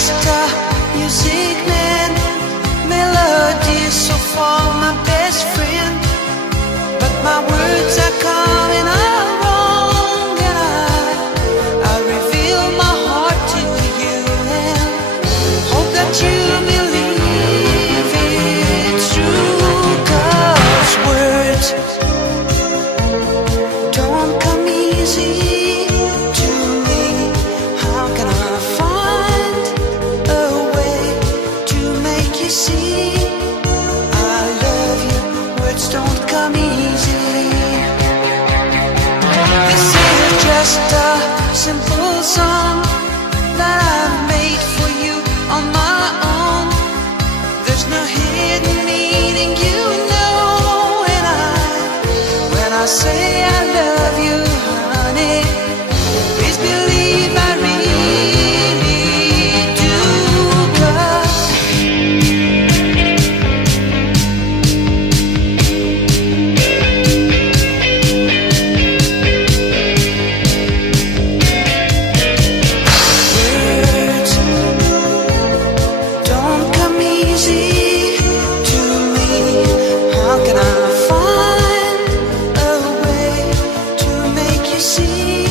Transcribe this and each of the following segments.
just a music man, melodies so for my best friend, but my words are coming out wrong, and I reveal my heart to you and hope that you believe it's true, 'cause words don't come easy to me. How can I find a way to make you see I love you? Words don't come easy. This is just a simple song that I've made for you on my own. There's no hidden meaning, you know, and when I say I love you, honey, please believe I really do, 'cause words don't come easy to me. How can I find a way to make you see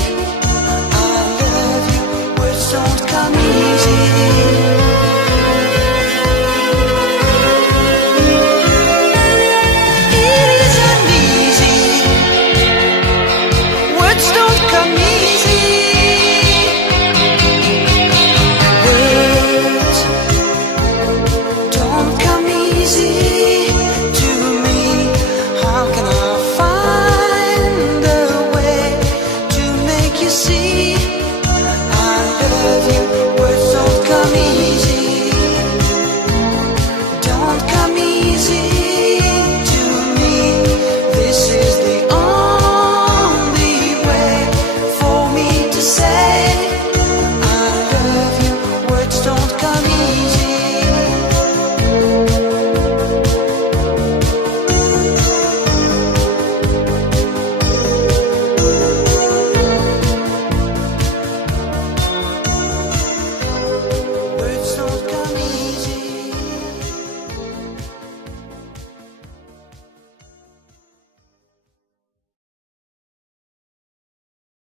I love you? Words don't come easy.